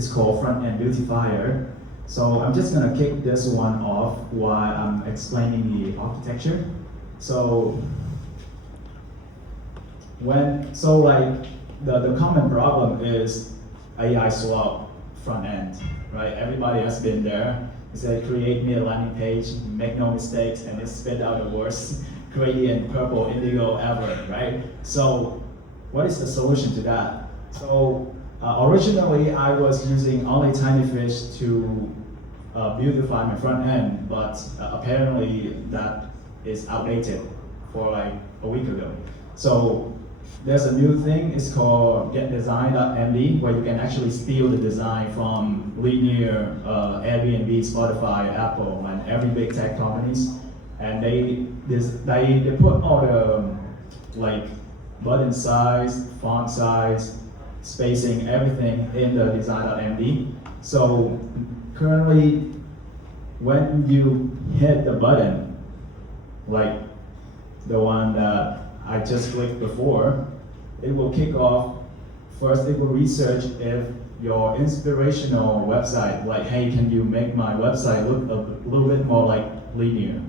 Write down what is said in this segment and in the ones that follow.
It's called front-end beautifier. So I'm just gonna kick this one off while I'm explaining the architecture. So the common problem is AI swap front end, right? Everybody has been there. It said create me a landing page, make no mistakes, and it spit out the worst gradient purple indigo ever, right? So what is the solution to that? So originally I was using only Tinyfish to beautify my front end, but apparently that is outdated for like a week ago. So there's a new thing, it's called getdesign.md, where you can actually steal the design from Linear, Airbnb, Spotify, Apple, and every big tech companies. And they put all the like button size, font size, spacing, everything in the design.md. So currently, when you hit the button, like the one that I just clicked before, it will kick off. First, it will research if your inspirational website, like, hey, can you make my website look a little bit more like Linear?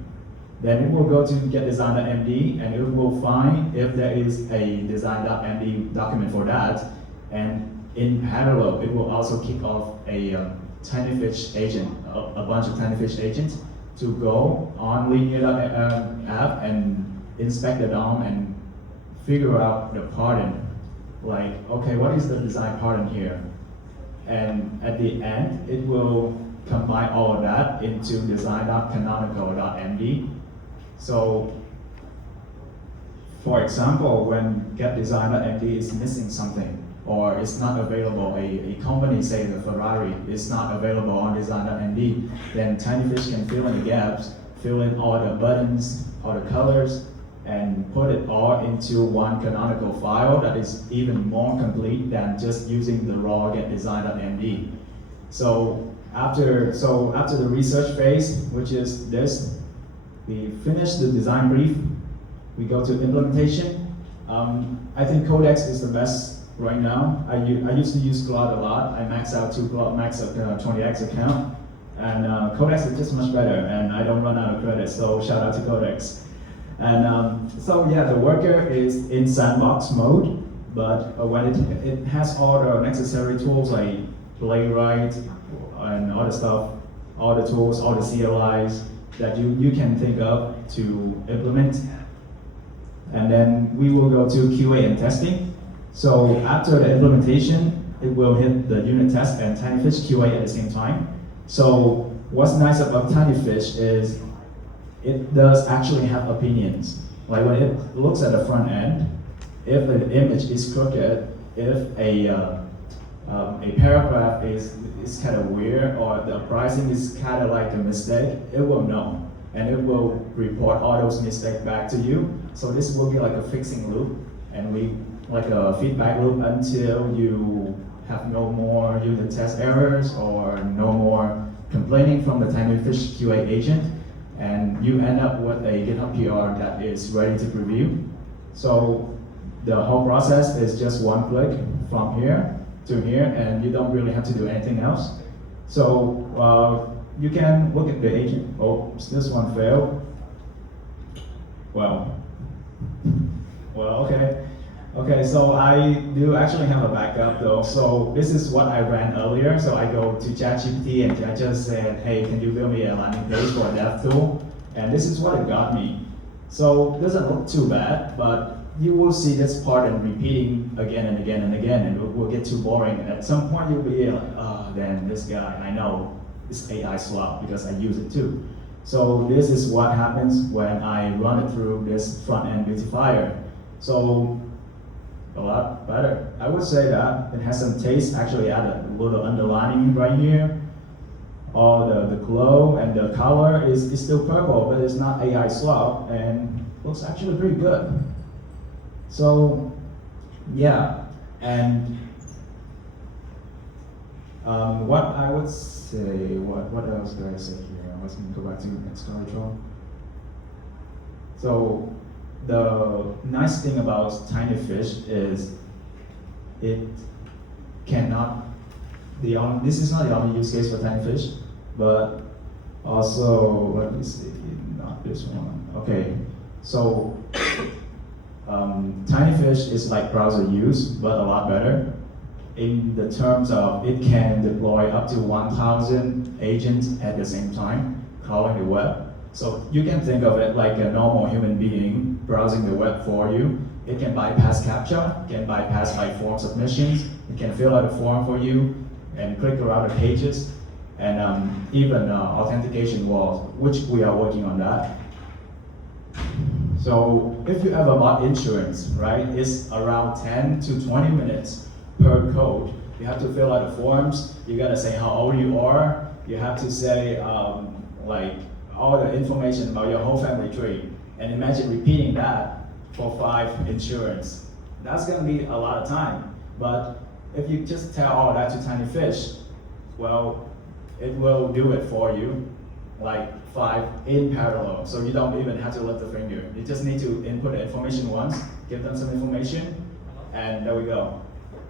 Then it will go to getdesign.md and it will find if there is a design.md document for that. And in parallel, it will also kick off a Tinyfish agent, a bunch of Tinyfish agents to go on Linear app and inspect the DOM and figure out the pattern. Like, okay, what is the design pattern here? And at the end, it will combine all of that into design.canonical.md. So, for example, when getdesign.md is missing something, or it's not available, a company, say the Ferrari, is not available on design.md, then Tinyfish can fill in the gaps, fill in all the buttons, all the colors, and put it all into one canonical file that is even more complete than just using the raw getdesign.md. So after the research phase, which is this, we finish the design brief, we go to implementation. I think Codex is the best right now. I used to use Claude a lot. I max out to Claude Max 20x account, and Codex is just much better, and I don't run out of credit, so shout out to Codex. And so yeah, the worker is in sandbox mode, but when it has all the necessary tools like Playwright and all the stuff, all the tools, all the CLIs that you can think of to implement. And then we will go to QA and testing. So after the implementation, it will hit the unit test and Tinyfish QA at the same time. So what's nice about Tinyfish is it does actually have opinions. Like when it looks at the front end, if an image is crooked, if a paragraph is kind of weird, or the pricing is kind of like a mistake, it will know. And it will report all those mistakes back to you. So this will be like a fixing loop, and we like a feedback loop until you have no more unit test errors or no more complaining from the Tinyfish QA agent, and you end up with a GitHub PR that is ready to preview. So the whole process is just one click from here to here, and you don't really have to do anything else. So you can look at the agent. Oh, this one failed. Well, okay. Okay, so I do actually have a backup though. So this is what I ran earlier. So I go to ChatGPT and I just said, hey, can you build me a landing page for a dev tool? And this is what it got me. So it doesn't look too bad, but you will see this pattern repeating again and again and again, and it will get too boring. And at some point you'll be like, oh, then this guy, I know, it's AI swap because I use it too. So this is what happens when I run it through this front-end beautifier. So a lot better. I would say that it has some taste. Actually add a little underlining right here. All the glow and the color is still purple, but it's not AI swap, and looks actually pretty good. So yeah, and what I would say, what else did I say here? Let's go back to XControl. So the nice thing about Tinyfish is it cannot this is not the only use case for TinyFish, but also, let me see, not this one. Okay, so TinyFish is like browser use, but a lot better. In the terms of it can deploy up to 1,000 agents at the same time, crawling the web. So you can think of it like a normal human being browsing the web for you. It can bypass CAPTCHA, can bypass like form submissions, it can fill out a form for you and click around the pages, and even authentication walls, which we are working on that. So if you ever bought insurance, right, it's around 10 to 20 minutes per code. You have to fill out the forms, you gotta say how old you are, you have to say like all the information about your whole family tree. And imagine repeating that for 5 insurance. That's gonna be a lot of time. But if you just tell all that to TinyFish, well, it will do it for you, like 5 in parallel. So you don't even have to lift a finger. You just need to input the information once, give them some information, and there we go.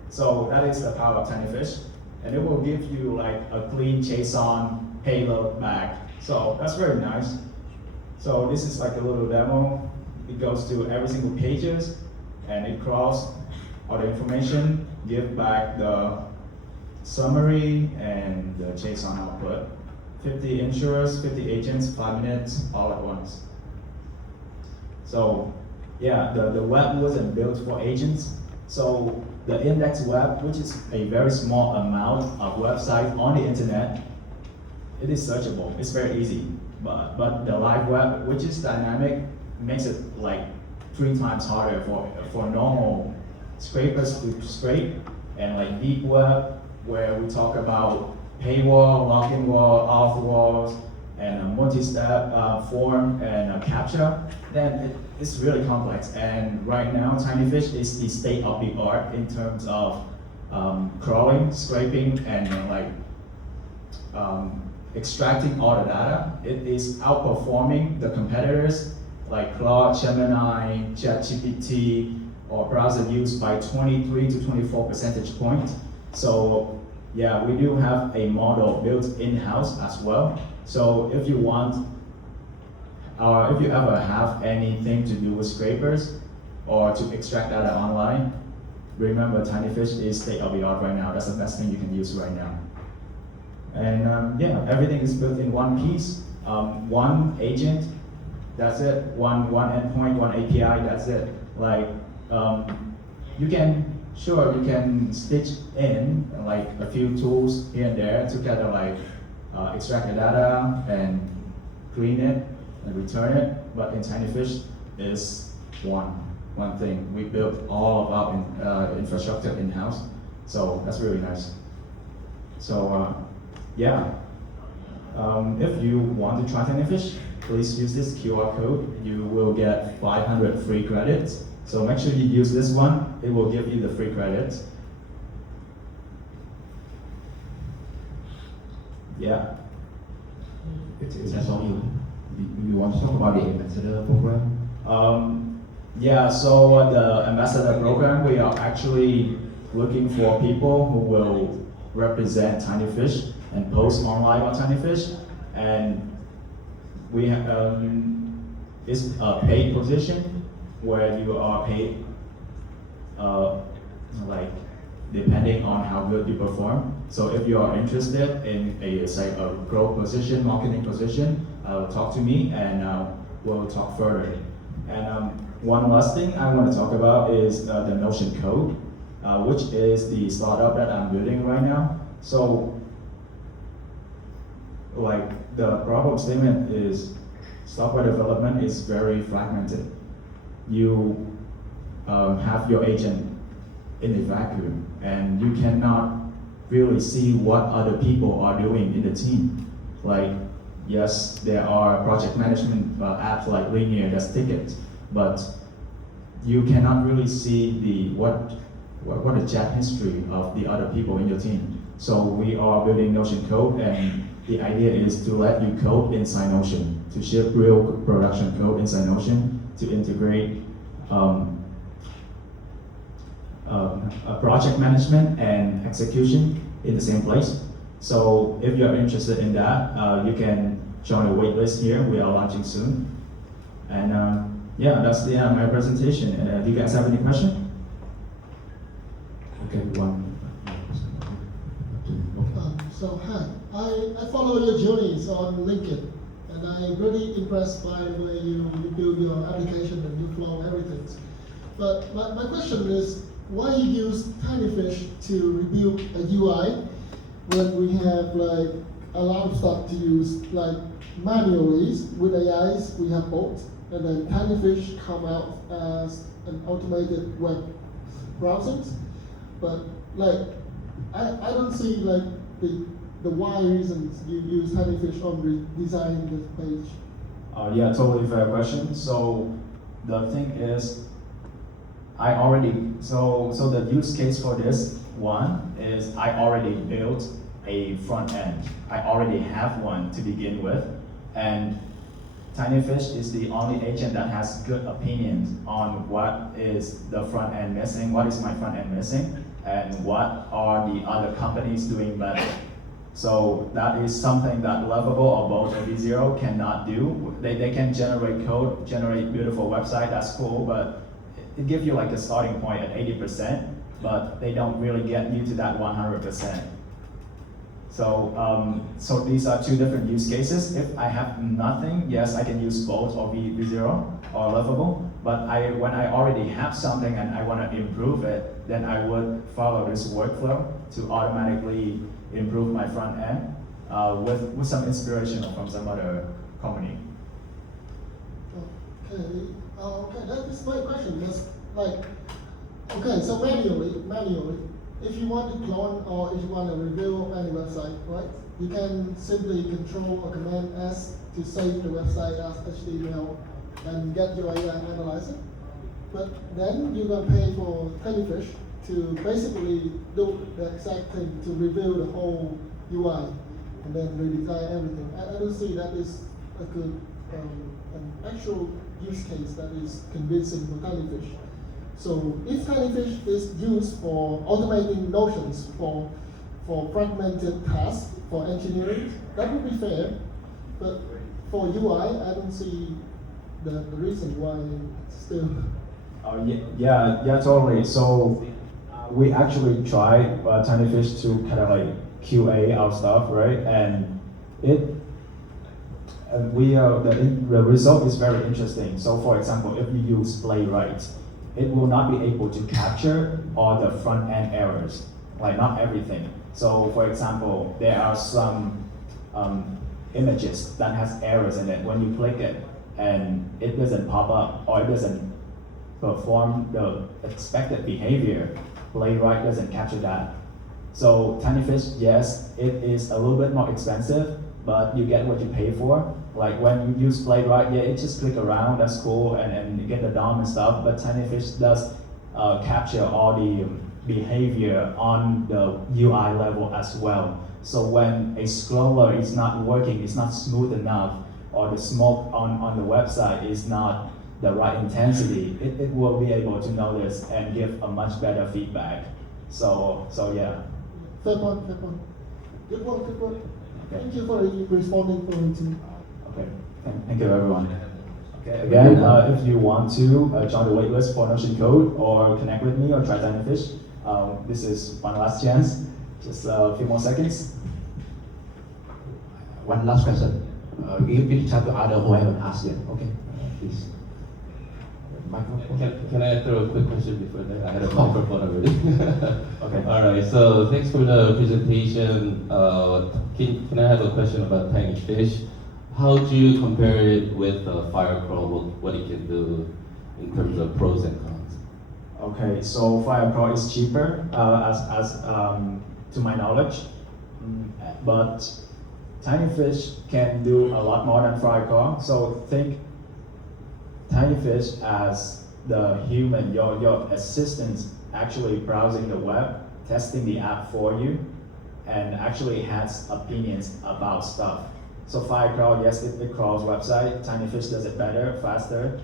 So that is the power of TinyFish. And it will give you like a clean JSON payload back. So that's very nice. So this is like a little demo. It goes to every single pages and it crawls all the information, give back the summary and the JSON output. 50 insurers, 50 agents, 5 minutes, all at once. So yeah, the web wasn't built for agents. So the index web, which is a very small amount of websites on the internet, it is searchable, it's very easy. But the live web, which is dynamic, makes it like 3 times harder for normal scrapers to scrape, and like deep web, where we talk about paywall, login wall, auth walls, and a multi-step form and CAPTCHA, then it's really complex. And right now, TinyFish is the state of the art in terms of crawling, scraping, and extracting all the data. It is outperforming the competitors like Claude, Gemini, ChatGPT, or browser use by 23 to 24 percentage points. So yeah, we do have a model built in-house as well. So if you want, if you ever have anything to do with scrapers or to extract data online, remember TinyFish is state of the art right now. That's the best thing you can use right now. And yeah, everything is built in one piece, one agent, that's it. One endpoint, one API, that's it. Like you can stitch in like a few tools here and there to kind of like extract the data and clean it and return it. But in TinyFish is one thing. We built all of our infrastructure in-house, so that's really nice. So yeah, if you want to try TinyFish, please use this QR code. You will get 500 free credits. So make sure you use this one. It will give you the free credits. Yeah. That's all you want to talk about the ambassador program? Yeah, so the ambassador program, we are actually looking for people who will represent TinyFish and post online on TinyFish. And we have, it's a paid position where you are paid like depending on how good you perform. So if you are interested in a growth position, marketing position, talk to me and we'll talk further. And one last thing I want to talk about is the Notion Code, which is the startup that I'm building right now. So like the problem statement is software development is very fragmented. You have your agent in a vacuum and you cannot really see what other people are doing in the team. Like, yes, there are project management apps like Linear that's tickets, but you cannot really see what the chat history of the other people in your team. So we are building Notion Code, and the idea is to let you code inside Notion, to ship real production code inside Notion, to integrate project management and execution in the same place. So if you're interested in that, you can join the wait list here. We are launching soon. And yeah, that's the end of my presentation. Do you guys have any questions? Okay, one. So hi, I follow your journeys on LinkedIn, and I'm really impressed by the way you build your application and you flow everything. But my question is, why you use Tinyfish to rebuild a UI when we have like a lot of stuff to use, like manually with AIs we have both, and then Tinyfish come out as an automated web browsing. But like I don't see like the why reasons you use Tinyfish on redesigning this page. Yeah, totally fair question. So the thing is, so the use case for this one is I already built a front end. I already have one to begin with, and Tinyfish is the only agent that has good opinions on what is the front end missing, what is my front end missing, and what are the other companies doing better. So that is something that Lovable or Bolt or V0 cannot do. They can generate code, generate beautiful website, that's cool, but it gives you like a starting point at 80%, but they don't really get you to that 100%. So these are two different use cases. If I have nothing, yes, I can use Bolt or V0 or Lovable, but when I already have something and I want to improve it, then I would follow this workflow to automatically improve my front end with some inspiration from some other company. Okay, that is my question. That's like, okay, so manually, if you want to clone or if you want to review any website, right? You can simply control or command S to save the website as HTML and get your AI analyzer. But then you're gonna pay for Tinyfish to basically do the exact thing to review the whole UI and then redesign everything. I don't see that is a good an actual use case that is convincing for Tinyfish. So if Tinyfish is used for automating notions for fragmented tasks for engineering, that would be fair. But for UI, I don't see the reason why it's still. Yeah, totally. So we actually tried Tinyfish to kind of like QA our stuff, right? And the result is very interesting. So for example, if you use Playwright, it will not be able to capture all the front end errors, like not everything. So for example, there are some images that has errors in it. When you click it and it doesn't pop up or it doesn't perform the expected behavior, Playwright doesn't capture that. So Tinyfish, yes, it is a little bit more expensive, but you get what you pay for. Like when you use Playwright, yeah, it just click around, that's cool, and you get the DOM and stuff, but Tinyfish does capture all the behavior on the UI level as well. So when a scroller is not working, it's not smooth enough, or the smoke on the website is not the right intensity, it will be able to notice and give a much better feedback. So yeah. Fair point. Good one. Okay. Thank you for responding for me. Okay, thank you everyone. Okay, again, if you want to join the waitlist for Notion Code or connect with me or try Tinyfish, this is one last chance. Just a few more seconds. One last question. Give it to other who haven't asked yet. Okay, please. Microphone. Can I throw a quick question before that? I had a microphone already. Okay. All right. So thanks for the presentation. Can I have a question about Tinyfish? How do you compare it with Firecrawl? What it can do in terms of pros and cons? Okay, so Firecrawl is cheaper, as to my knowledge, but Tinyfish can do a lot more than Firecrawl. So think Tinyfish as the human, your assistant actually browsing the web, testing the app for you, and actually has opinions about stuff. So Firecrawl, yes, it crawls website. Tinyfish does it better, faster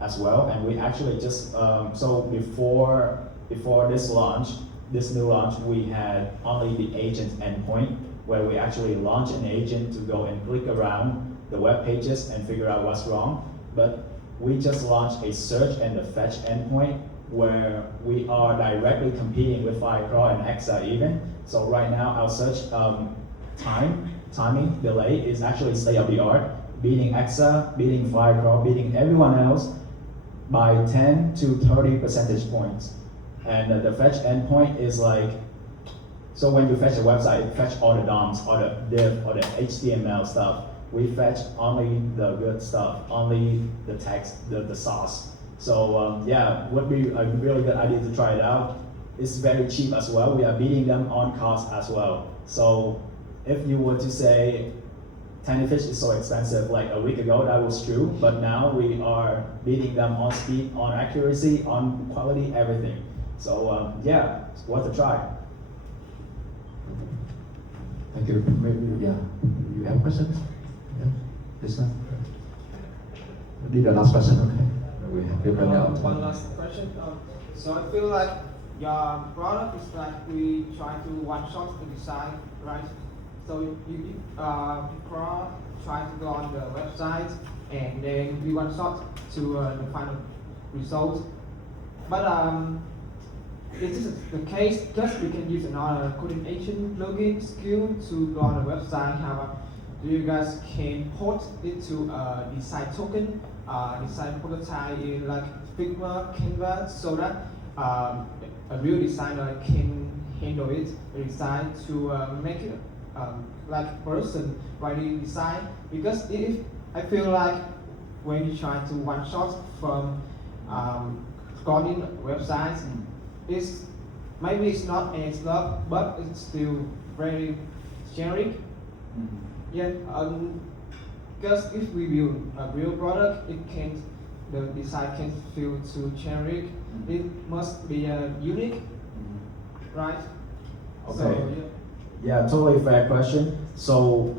as well. And we actually just, so before this launch, this new launch, we had only the agent endpoint, where we actually launch an agent to go and click around the web pages and figure out what's wrong. But we just launched a search and a fetch endpoint, where we are directly competing with Firecrawl and Exa even. So right now, our search timing delay is actually state of the art, beating Exa, beating Firecrawl, beating everyone else by 10 to 30 percentage points. And the fetch endpoint is like, so when you fetch a website, it fetch all the DOMs, all the div, all the HTML stuff. We fetch only the good stuff, only the text, the sauce. So yeah, would be a really good idea to try it out. It's very cheap as well. We are beating them on cost as well. So if you were to say Tinyfish is so expensive, like a week ago, that was true, but now we are beating them on speed, on accuracy, on quality, everything. So yeah, it's worth a try. Thank you. Maybe, yeah. You have questions? Yeah. This one. Maybe the last question, okay? We have different One last question. So I feel like your product is like we try to one-shot the design, right? So you try to go on the website and then we one-shot to the final result. But is this the case? Just we can use another coding agent login skill to go on the website. However, do you guys can port it to a design token, design prototype in like Figma, Canva, so that a real designer can handle it, design to make it like person writing design? Because if I feel like when you try to one shot from coding websites, it's maybe it's not as love, but it's still very generic. Yeah, because if we build a real product, the design can feel too generic. It must be unique, right? Okay. So, Yeah, totally fair question. So,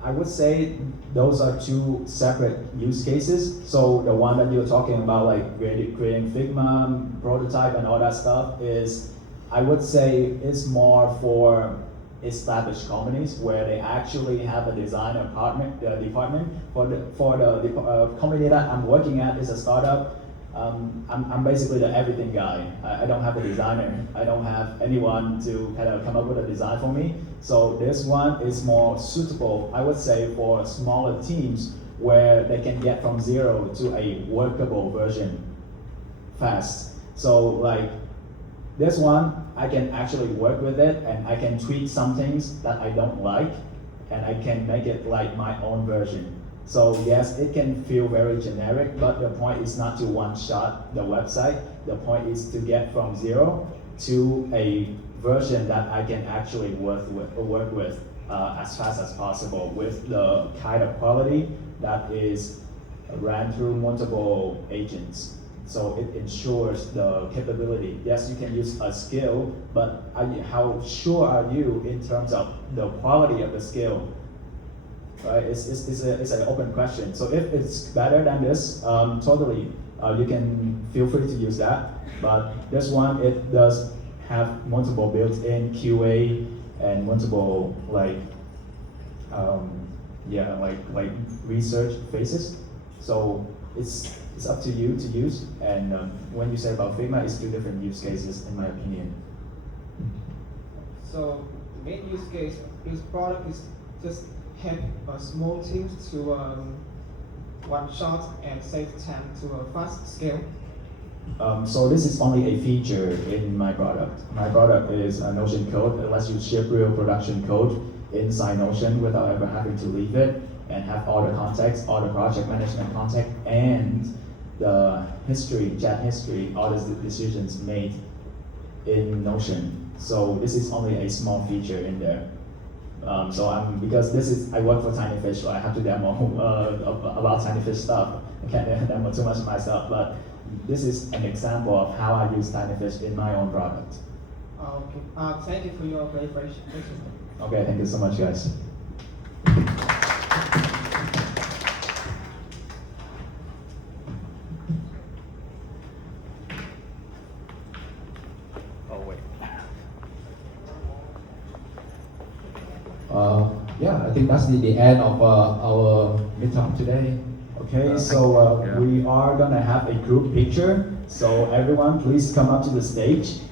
I would say those are two separate use cases. So the one that you're talking about, like creating Figma, prototype, and all that stuff, is, I would say, is more for established companies where they actually have a designer department. For the company that I'm working at is a startup. I'm basically the everything guy. I don't have a designer. I don't have anyone to kind of come up with a design for me. So this one is more suitable, I would say, for smaller teams where they can get from zero to a workable version fast. So like this one, I can actually work with it and I can tweak some things that I don't like and I can make it like my own version. So yes, it can feel very generic, but the point is not to one-shot the website. The point is to get from zero to a version that I can actually work with as fast as possible with the kind of quality that is ran through multiple agents. So it ensures the capability. Yes, you can use a skill, but how sure are you in terms of the quality of the skill? Right, it's an open question. So if it's better than this, totally, you can feel free to use that. But this one, it does have multiple built-in QA and multiple like research phases. So it's up to you to use. And when you say about Figma, it's two different use cases, in my opinion. So the main use case this product is just help small teams to one shot and save time to a fast scale. So this is only a feature in my product. My product is a Notion code. It lets you ship real production code inside Notion without ever having to leave it, and have all the context, all the project management context, and the history, chat history, all the decisions made in Notion. So this is only a small feature in there. Because I work for Tinyfish, so I have to demo about Tinyfish stuff. I can't demo too much myself, but this is an example of how I use Tinyfish in my own product. Okay. Thank you for your clarification. Okay, thank you so much, guys. yeah, I think that's the end of our meetup today. Okay, so yeah. we are gonna have a group picture. So everyone, please come up to the stage.